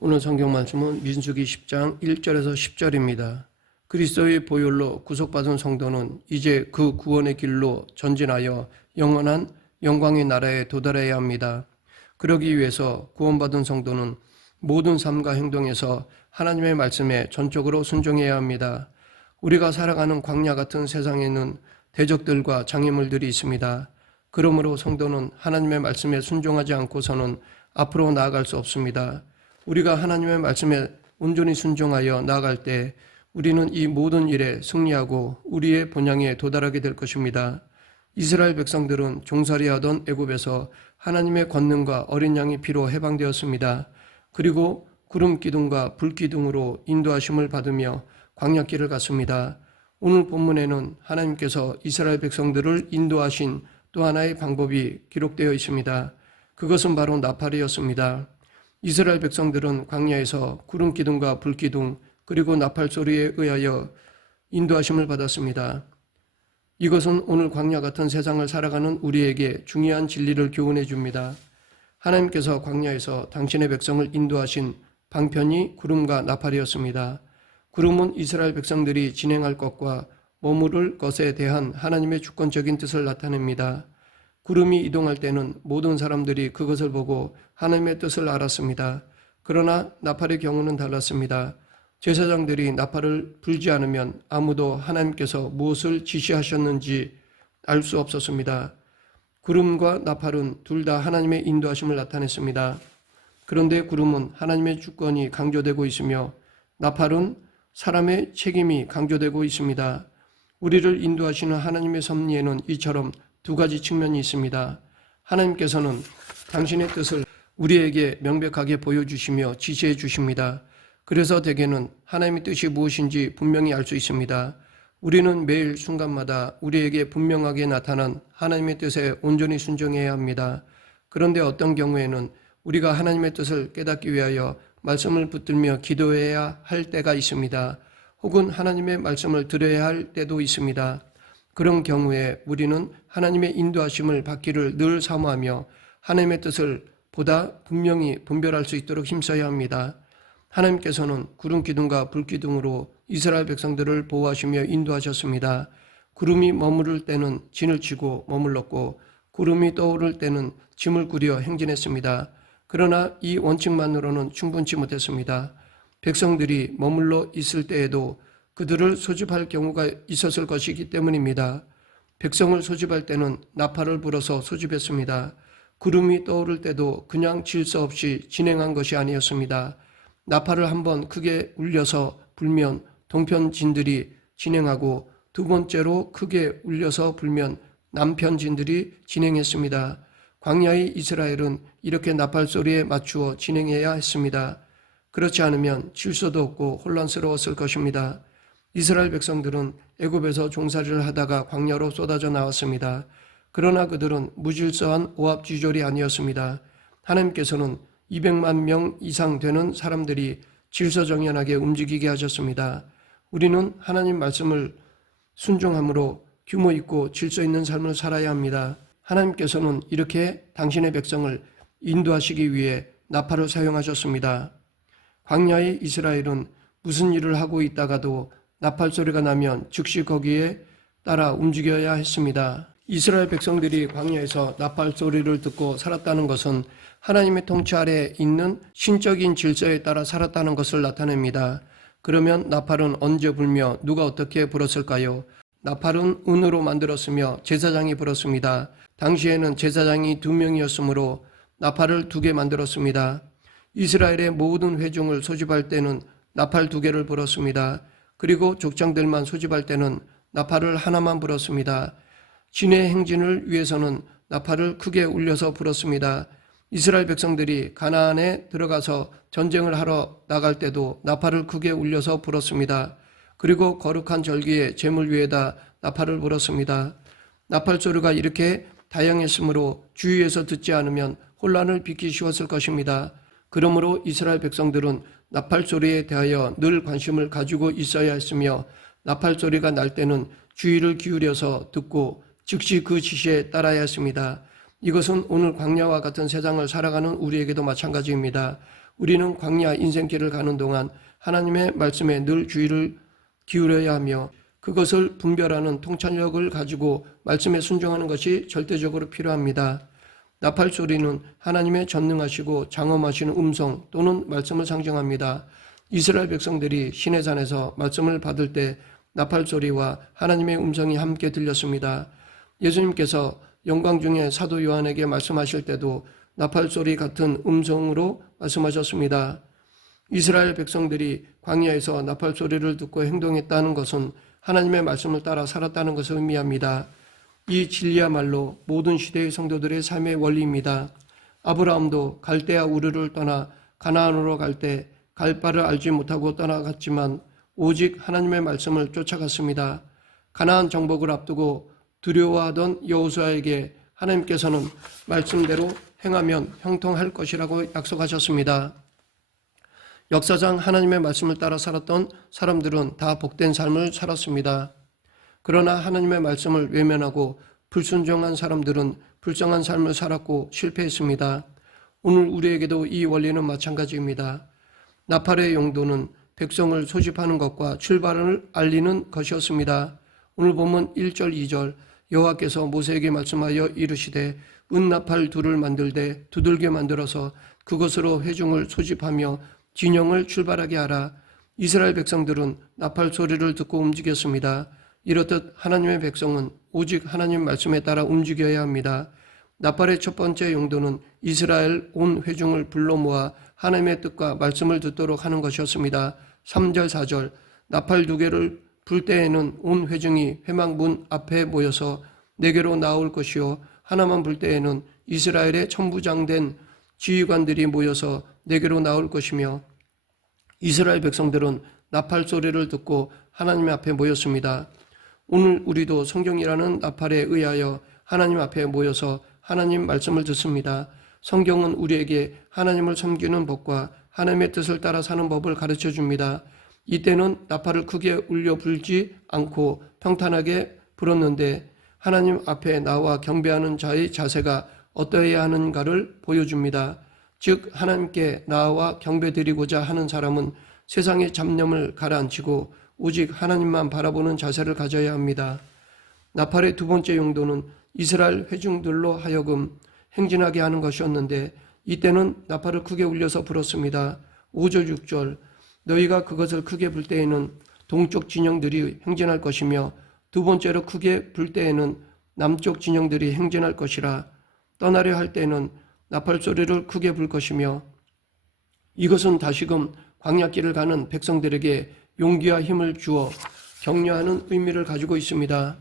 오늘 성경 말씀은 민수기 10장 1절에서 10절입니다. 그리스도의 보혈로 구속받은 성도는 이제 그 구원의 길로 전진하여 영원한 영광의 나라에 도달해야 합니다. 그러기 위해서 구원받은 성도는 모든 삶과 행동에서 하나님의 말씀에 전적으로 순종해야 합니다. 우리가 살아가는 광야 같은 세상에는 대적들과 장애물들이 있습니다. 그러므로 성도는 하나님의 말씀에 순종하지 않고서는 앞으로 나아갈 수 없습니다. 우리가 하나님의 말씀에 온전히 순종하여 나아갈 때 우리는 이 모든 일에 승리하고 우리의 본향에 도달하게 될 것입니다. 이스라엘 백성들은 종살이하던 애굽에서 하나님의 권능과 어린 양의 피로 해방되었습니다. 그리고 구름 기둥과 불 기둥으로 인도하심을 받으며 광야길을 갔습니다. 오늘 본문에는 하나님께서 이스라엘 백성들을 인도하신 또 하나의 방법이 기록되어 있습니다. 그것은 바로 나팔이었습니다. 이스라엘 백성들은 광야에서 구름 기둥과 불 기둥 그리고 나팔 소리에 의하여 인도하심을 받았습니다. 이것은 오늘 광야 같은 세상을 살아가는 우리에게 중요한 진리를 교훈해 줍니다. 하나님께서 광야에서 당신의 백성을 인도하신 방편이 구름과 나팔이었습니다. 구름은 이스라엘 백성들이 진행할 것과 머무를 것에 대한 하나님의 주권적인 뜻을 나타냅니다. 구름이 이동할 때는 모든 사람들이 그것을 보고 하나님의 뜻을 알았습니다. 그러나 나팔의 경우는 달랐습니다. 제사장들이 나팔을 불지 않으면 아무도 하나님께서 무엇을 지시하셨는지 알 수 없었습니다. 구름과 나팔은 둘 다 하나님의 인도하심을 나타냈습니다. 그런데 구름은 하나님의 주권이 강조되고 있으며 나팔은 사람의 책임이 강조되고 있습니다. 우리를 인도하시는 하나님의 섭리에는 이처럼 두 가지 측면이 있습니다. 하나님께서는 당신의 뜻을 우리에게 명백하게 보여주시며 지시해 주십니다. 그래서 대개는 하나님의 뜻이 무엇인지 분명히 알 수 있습니다. 우리는 매일 순간마다 우리에게 분명하게 나타난 하나님의 뜻에 온전히 순종해야 합니다. 그런데 어떤 경우에는 우리가 하나님의 뜻을 깨닫기 위하여 말씀을 붙들며 기도해야 할 때가 있습니다. 혹은 하나님의 말씀을 들어야 할 때도 있습니다. 그런 경우에 우리는 하나님의 인도하심을 받기를 늘 사모하며 하나님의 뜻을 보다 분명히 분별할 수 있도록 힘써야 합니다. 하나님께서는 구름 기둥과 불 기둥으로 이스라엘 백성들을 보호하시며 인도하셨습니다. 구름이 머무를 때는 진을 치고 머물렀고 구름이 떠오를 때는 짐을 꾸려 행진했습니다. 그러나 이 원칙만으로는 충분치 못했습니다. 백성들이 머물러 있을 때에도 그들을 소집할 경우가 있었을 것이기 때문입니다. 백성을 소집할 때는 나팔을 불어서 소집했습니다. 구름이 떠오를 때도 그냥 질서 없이 진행한 것이 아니었습니다. 나팔을 한번 크게 울려서 불면 동편진들이 진행하고 두 번째로 크게 울려서 불면 남편진들이 진행했습니다. 광야의 이스라엘은 이렇게 나팔 소리에 맞추어 진행해야 했습니다. 그렇지 않으면 질서도 없고 혼란스러웠을 것입니다. 이스라엘 백성들은 애굽에서 종살이를 하다가 광야로 쏟아져 나왔습니다. 그러나 그들은 무질서한 오합지졸이 아니었습니다. 하나님께서는 200만 명 이상 되는 사람들이 질서정연하게 움직이게 하셨습니다. 우리는 하나님 말씀을 순종함으로 규모 있고 질서 있는 삶을 살아야 합니다. 하나님께서는 이렇게 당신의 백성을 인도하시기 위해 나팔을 사용하셨습니다. 광야의 이스라엘은 무슨 일을 하고 있다가도 나팔 소리가 나면 즉시 거기에 따라 움직여야 했습니다. 이스라엘 백성들이 광야에서 나팔 소리를 듣고 살았다는 것은 하나님의 통치 아래 있는 신적인 질서에 따라 살았다는 것을 나타냅니다. 그러면 나팔은 언제 불며 누가 어떻게 불었을까요? 나팔은 은으로 만들었으며 제사장이 불었습니다. 당시에는 제사장이 2명이었으므로 나팔을 2개 만들었습니다. 이스라엘의 모든 회중을 소집할 때는 나팔 2개를 불었습니다. 그리고 족장들만 소집할 때는 나팔을 하나만 불었습니다. 진의 행진을 위해서는 나팔을 크게 울려서 불었습니다. 이스라엘 백성들이 가나안에 들어가서 전쟁을 하러 나갈 때도 나팔을 크게 울려서 불었습니다. 그리고 거룩한 절기에 제물 위에다 나팔을 불었습니다. 나팔 소리가 이렇게 다양했으므로 주위에서 듣지 않으면 혼란을 빚기 쉬웠을 것입니다. 그러므로 이스라엘 백성들은 나팔 소리에 대하여 늘 관심을 가지고 있어야 했으며 나팔 소리가 날 때는 주의를 기울여서 듣고 즉시 그 지시에 따라야 했습니다. 이것은 오늘 광야와 같은 세상을 살아가는 우리에게도 마찬가지입니다. 우리는 광야 인생길을 가는 동안 하나님의 말씀에 늘 주의를 기울여야 하며 그것을 분별하는 통찰력을 가지고 말씀에 순종하는 것이 절대적으로 필요합니다. 나팔 소리는 하나님의 전능하시고 장엄하신 음성 또는 말씀을 상징합니다. 이스라엘 백성들이 시내산에서 말씀을 받을 때 나팔 소리와 하나님의 음성이 함께 들렸습니다. 예수님께서 영광 중에 사도 요한에게 말씀하실 때도 나팔 소리 같은 음성으로 말씀하셨습니다. 이스라엘 백성들이 광야에서 나팔 소리를 듣고 행동했다는 것은 하나님의 말씀을 따라 살았다는 것을 의미합니다. 이 진리야말로 모든 시대의 성도들의 삶의 원리입니다. 아브라함도 갈대아 우르를 떠나 가나안으로 갈 때 갈 바를 알지 못하고 떠나갔지만 오직 하나님의 말씀을 쫓아갔습니다. 가나안 정복을 앞두고 두려워하던 여호수아에게 하나님께서는 말씀대로 행하면 형통할 것이라고 약속하셨습니다. 역사상 하나님의 말씀을 따라 살았던 사람들은 다 복된 삶을 살았습니다. 그러나 하나님의 말씀을 외면하고 불순종한 사람들은 불쌍한 삶을 살았고 실패했습니다. 오늘 우리에게도 이 원리는 마찬가지입니다. 나팔의 용도는 백성을 소집하는 것과 출발을 알리는 것이었습니다. 오늘 본문 1절 2절 여호와께서 모세에게 말씀하여 이르시되 은나팔 둘을 만들되 두들겨 만들어서 그것으로 회중을 소집하며 진영을 출발하게 하라. 이스라엘 백성들은 나팔 소리를 듣고 움직였습니다. 이렇듯 하나님의 백성은 오직 하나님 말씀에 따라 움직여야 합니다. 나팔의 첫 번째 용도는 이스라엘 온 회중을 불러 모아 하나님의 뜻과 말씀을 듣도록 하는 것이었습니다. 3절 4절 나팔 두 개를 불 때에는 온 회중이 회막문 앞에 모여서 내게로 나올 것이요 하나만 불 때에는 이스라엘의 천부장된 지휘관들이 모여서 내게로 나올 것이며 이스라엘 백성들은 나팔 소리를 듣고 하나님 앞에 모였습니다. 오늘 우리도 성경이라는 나팔에 의하여 하나님 앞에 모여서 하나님 말씀을 듣습니다. 성경은 우리에게 하나님을 섬기는 법과 하나님의 뜻을 따라 사는 법을 가르쳐 줍니다. 이때는 나팔을 크게 울려 불지 않고 평탄하게 불었는데 하나님 앞에 나와 경배하는 자의 자세가 어떠해야 하는가를 보여줍니다. 즉 하나님께 나와 경배드리고자 하는 사람은 세상의 잡념을 가라앉히고 오직 하나님만 바라보는 자세를 가져야 합니다. 나팔의 두 번째 용도는 이스라엘 회중들로 하여금 행진하게 하는 것이었는데 이때는 나팔을 크게 울려서 불었습니다. 5절 6절 너희가 그것을 크게 불 때에는 동쪽 진영들이 행진할 것이며 두 번째로 크게 불 때에는 남쪽 진영들이 행진할 것이라. 떠나려 할 때는 나팔 소리를 크게 불 것이며 이것은 다시금 광야길을 가는 백성들에게 용기와 힘을 주어 격려하는 의미를 가지고 있습니다.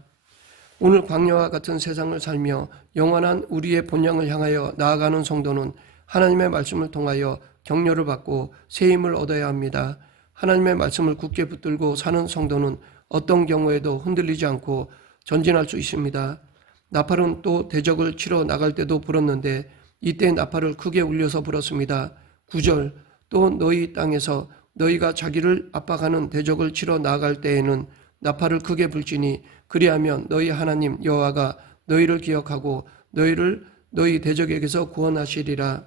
오늘 광야와 같은 세상을 살며 영원한 우리의 본향을 향하여 나아가는 성도는 하나님의 말씀을 통하여 격려를 받고 새 힘을 얻어야 합니다. 하나님의 말씀을 굳게 붙들고 사는 성도는 어떤 경우에도 흔들리지 않고 전진할 수 있습니다. 나팔은 또 대적을 치러 나갈 때도 불었는데 이때 나팔을 크게 울려서 불었습니다. 9절 또 너희 땅에서 너희가 자기를 압박하는 대적을 치러 나갈 때에는 나팔을 크게 불지니 그리하면 너희 하나님 여호와가 너희를 기억하고 너희를 너희 대적에게서 구원하시리라.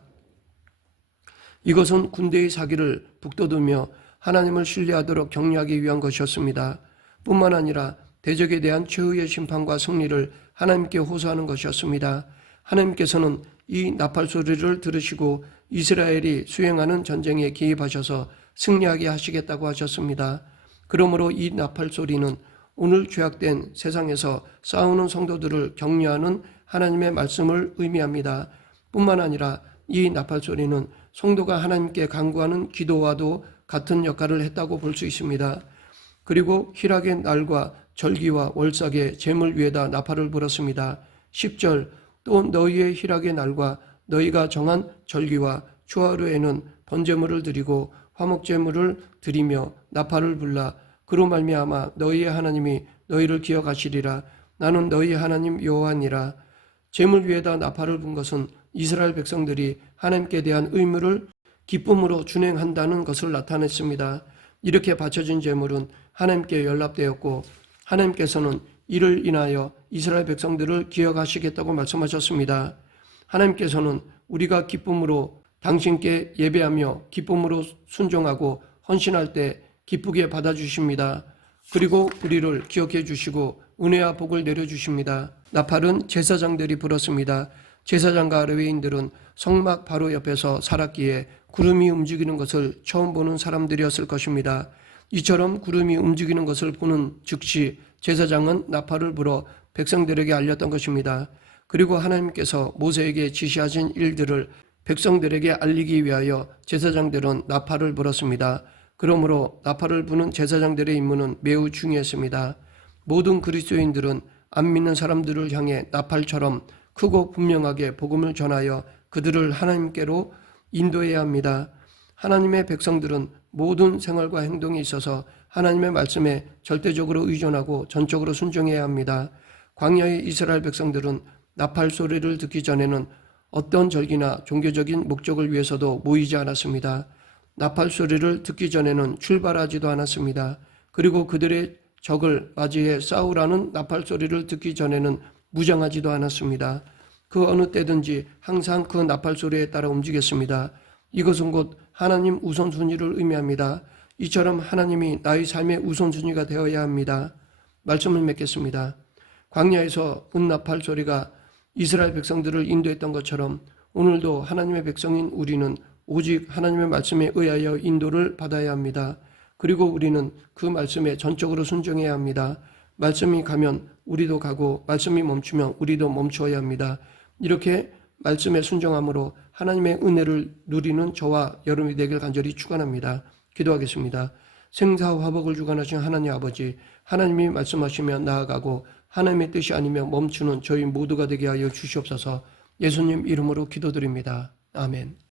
이것은 군대의 사기를 북돋우며 하나님을 신뢰하도록 격려하기 위한 것이었습니다. 뿐만 아니라 대적에 대한 최후의 심판과 승리를 하나님께 호소하는 것이었습니다. 하나님께서는 이 나팔 소리를 들으시고 이스라엘이 수행하는 전쟁에 개입하셔서 승리하게 하시겠다고 하셨습니다. 그러므로 이 나팔 소리는 오늘 죄악된 세상에서 싸우는 성도들을 격려하는 하나님의 말씀을 의미합니다. 뿐만 아니라 이 나팔 소리는 성도가 하나님께 간구하는 기도와도 같은 역할을 했다고 볼 수 있습니다. 그리고 희락의 날과 절기와 월삭의 제물 위에다 나팔을 불었습니다. 10절 또 너희의 희락의 날과 너희가 정한 절기와 추하루에는 번제물을 드리고 화목제물을 드리며 나팔을 불라. 그로 말미암아 너희의 하나님이 너희를 기억하시리라. 나는 너희 하나님 여호와니라. 제물 위에다 나팔을 분 것은 이스라엘 백성들이 하나님께 대한 의무를 기쁨으로 준행한다는 것을 나타냈습니다. 이렇게 바쳐진 제물은 하나님께 연락되었고 하나님께서는 이를 인하여 이스라엘 백성들을 기억하시겠다고 말씀하셨습니다. 하나님께서는 우리가 기쁨으로 당신께 예배하며 기쁨으로 순종하고 헌신할 때 기쁘게 받아주십니다. 그리고 우리를 기억해 주시고 은혜와 복을 내려주십니다. 나팔은 제사장들이 불었습니다. 제사장과 레위인들은 성막 바로 옆에서 살았기에 구름이 움직이는 것을 처음 보는 사람들이었을 것입니다. 이처럼 구름이 움직이는 것을 보는 즉시 제사장은 나팔을 불어 백성들에게 알렸던 것입니다. 그리고 하나님께서 모세에게 지시하신 일들을 백성들에게 알리기 위하여 제사장들은 나팔을 불었습니다. 그러므로 나팔을 부는 제사장들의 임무는 매우 중요했습니다. 모든 그리스도인들은 안 믿는 사람들을 향해 나팔처럼 크고 분명하게 복음을 전하여 그들을 하나님께로 인도해야 합니다. 하나님의 백성들은 모든 생활과 행동에 있어서 하나님의 말씀에 절대적으로 의존하고 전적으로 순종해야 합니다. 광야의 이스라엘 백성들은 나팔 소리를 듣기 전에는 어떤 절기나 종교적인 목적을 위해서도 모이지 않았습니다. 나팔 소리를 듣기 전에는 출발하지도 않았습니다. 그리고 그들의 적을 맞이해 싸우라는 나팔 소리를 듣기 전에는 무장하지도 않았습니다. 그 어느 때든지 항상 그 나팔 소리에 따라 움직였습니다. 이것은 곧 하나님 우선순위를 의미합니다. 이처럼 하나님이 나의 삶의 우선순위가 되어야 합니다. 말씀을 맺겠습니다. 광야에서 은나팔 소리가 이스라엘 백성들을 인도했던 것처럼 오늘도 하나님의 백성인 우리는 오직 하나님의 말씀에 의하여 인도를 받아야 합니다. 그리고 우리는 그 말씀에 전적으로 순종해야 합니다. 말씀이 가면 우리도 가고 말씀이 멈추면 우리도 멈추어야 합니다. 이렇게 말씀에 순종함으로 하나님의 은혜를 누리는 저와 여러분이 되길 간절히 축원합니다. 기도하겠습니다. 생사와 화복을 주관하신 하나님 아버지, 하나님이 말씀하시며 나아가고 하나님의 뜻이 아니면 멈추는 저희 모두가 되게 하여 주시옵소서. 예수님 이름으로 기도드립니다. 아멘.